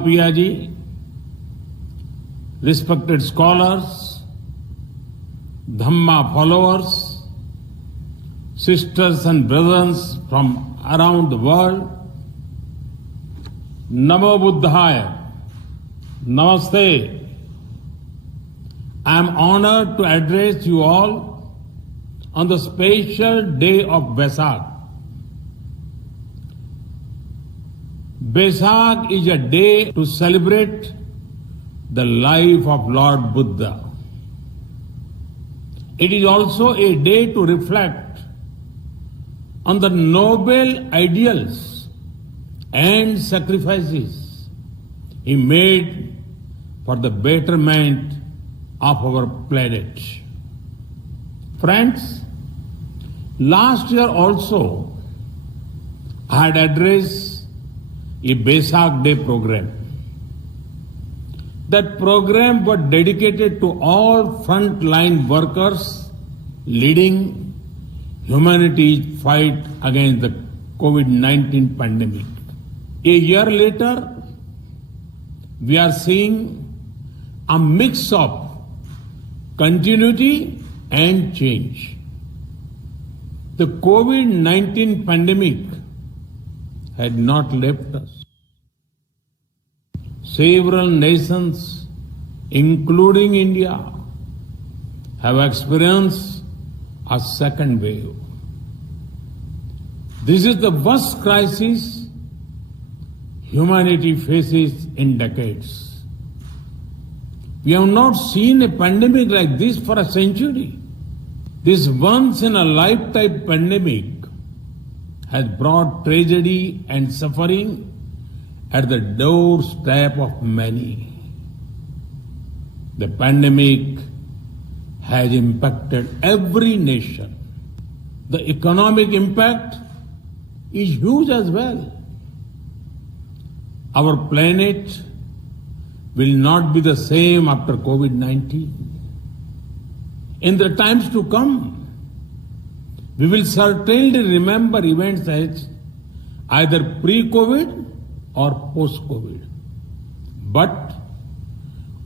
Piyaji, respected scholars, Dhamma followers, sisters and brothers from around the world, Namo Buddhaya, Namaste. I am honored to address you all on the special day of Vesak. Vesak is a day to celebrate the life of Lord Buddha. It is also a day to reflect on the noble ideals and sacrifices he made for the betterment of our planet. Friends, last year also I had addressed a Vesak Day program. That program was dedicated to all frontline workers leading humanity's fight against the COVID-19 pandemic. A year later, we are seeing a mix of continuity and change. The COVID-19 pandemic had not left us. Several nations, including India, have experienced a second wave. This is the worst crisis humanity faces in decades. We have not seen a pandemic like this for a century. This once-in-a-lifetime pandemic has brought tragedy and suffering at the doorstep of many. The pandemic has impacted every nation. The economic impact is huge as well. Our planet will not be the same after COVID-19. In the times to come, we will certainly remember events as either pre-COVID or post-COVID. But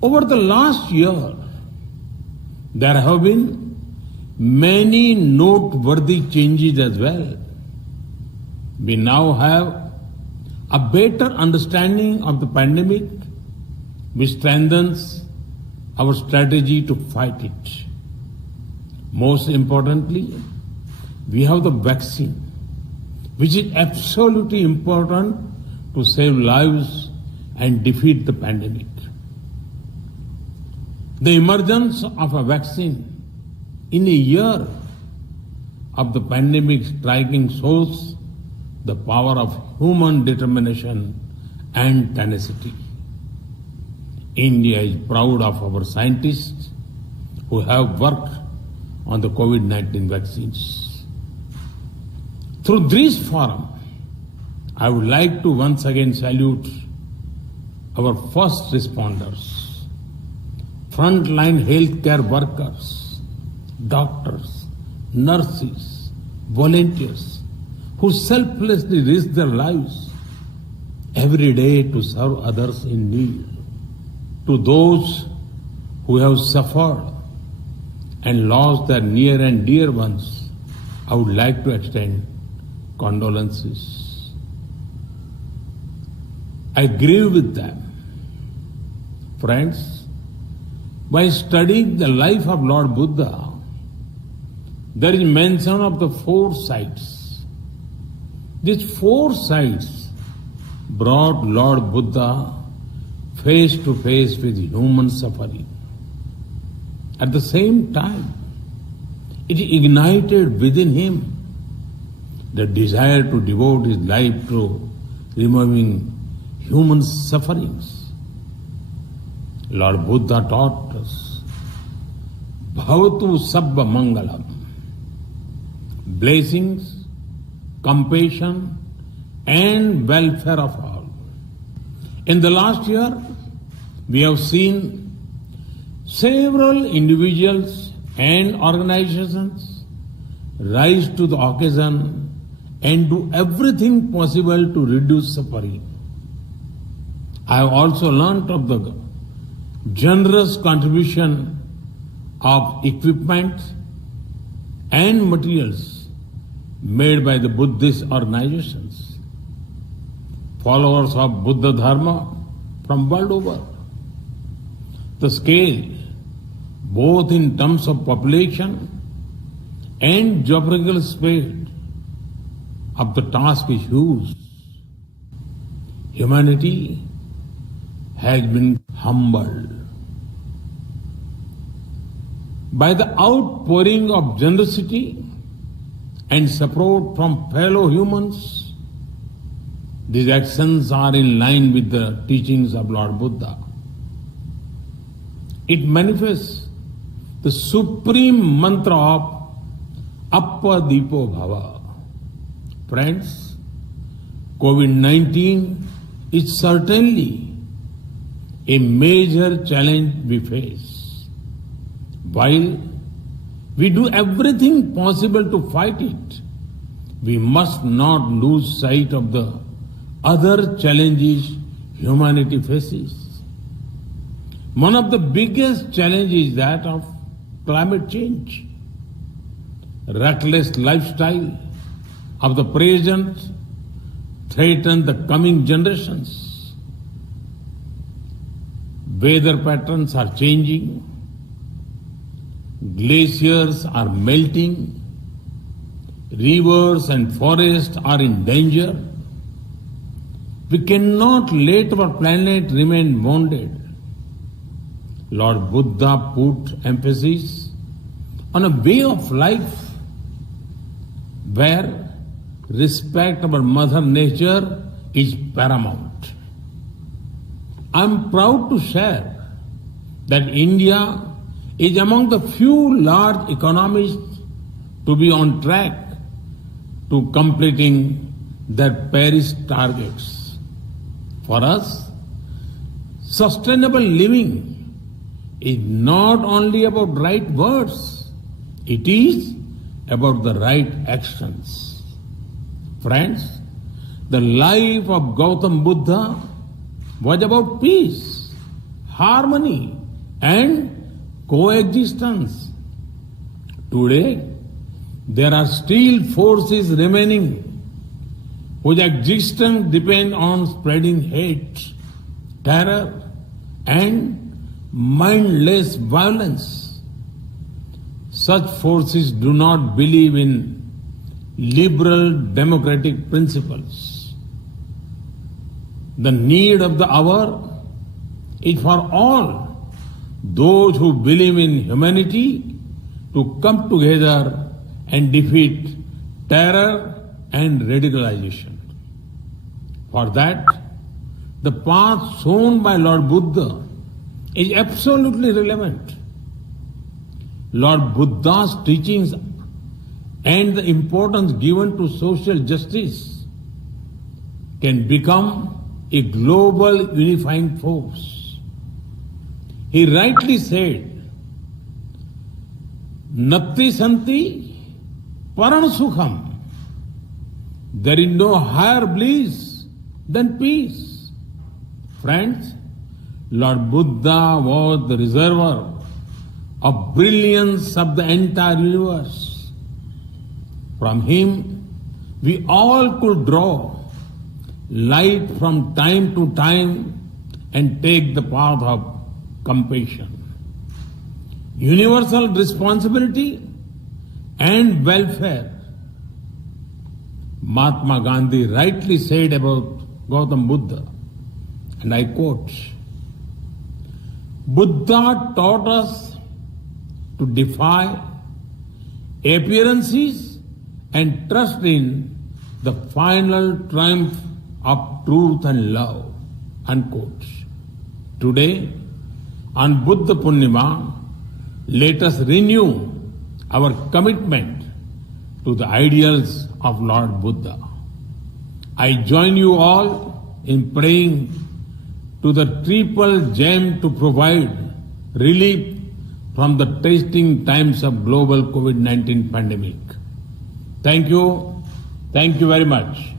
over the last year, there have been many noteworthy changes as well. We now have a better understanding of the pandemic, which strengthens our strategy to fight it. Most importantly, we have the vaccine, which is absolutely important to save lives and defeat the pandemic. The emergence of a vaccine in a year of the pandemic striking shows the power of human determination and tenacity. India is proud of our scientists who have worked on the COVID-19 vaccines. Through this forum, I would like to once again salute our first responders, frontline healthcare workers, doctors, nurses, volunteers, who selflessly risk their lives every day to serve others in need. To those who have suffered and lost their near and dear ones, I would like to extend condolences. I grieve with them. Friends, by studying the life of Lord Buddha, there is mention of the four sides. These four sides brought Lord Buddha face to face with human suffering. At the same time, it ignited within him the desire to devote his life to removing human sufferings. Lord Buddha taught us, Bhavatu Sabba Mangalam, blessings, compassion, and welfare of all. In the last year, we have seen several individuals and organizations rise to the occasion and do everything possible to reduce suffering. I have also learnt of the generous contribution of equipment and materials made by the Buddhist organizations, followers of Buddha Dharma from world over. The scale, both in terms of population and geographical space, of the task is huge. Humanity has been humbled. By the outpouring of generosity and support from fellow humans, these actions are in line with the teachings of Lord Buddha. It manifests the supreme mantra of Appadipo Bhava. Friends, COVID-19 is certainly a major challenge we face. While we do everything possible to fight it, we must not lose sight of the other challenges humanity faces. One of the biggest challenges is that of climate change. Reckless lifestyle of the present threaten the coming generations. Weather patterns are changing. Glaciers are melting. Rivers and forests are in danger. We cannot let our planet remain wounded. Lord Buddha put emphasis on a way of life where respect of our Mother Nature is paramount. I am proud to share that India is among the few large economies to be on track to completing their Paris targets. For us, sustainable living is not only about right words, it is about the right actions. Friends, the life of Gautam Buddha was about peace, harmony, and coexistence. Today, there are still forces remaining whose existence depends on spreading hate, terror, and mindless violence. Such forces do not believe in liberal democratic principles. The need of the hour is for all those who believe in humanity to come together and defeat terror and radicalization. For that, the path shown by Lord Buddha is absolutely relevant. Lord Buddha's teachings and the importance given to social justice can become a global unifying force. He rightly said, Natti Santi Paran Sukham. There is no higher bliss than peace. Friends, Lord Buddha was the reservoir of brilliance of the entire universe. From him, we all could draw light from time to time and take the path of compassion. Universal responsibility and welfare. Mahatma Gandhi rightly said about Gautam Buddha, and I quote, Buddha taught us to defy appearances and trust in the final triumph of truth and love, unquote. Today, on Buddha Purnima, let us renew our commitment to the ideals of Lord Buddha. I join you all in praying to the triple gem to provide relief from the testing times of global COVID-19 pandemic. Thank you. Thank you very much.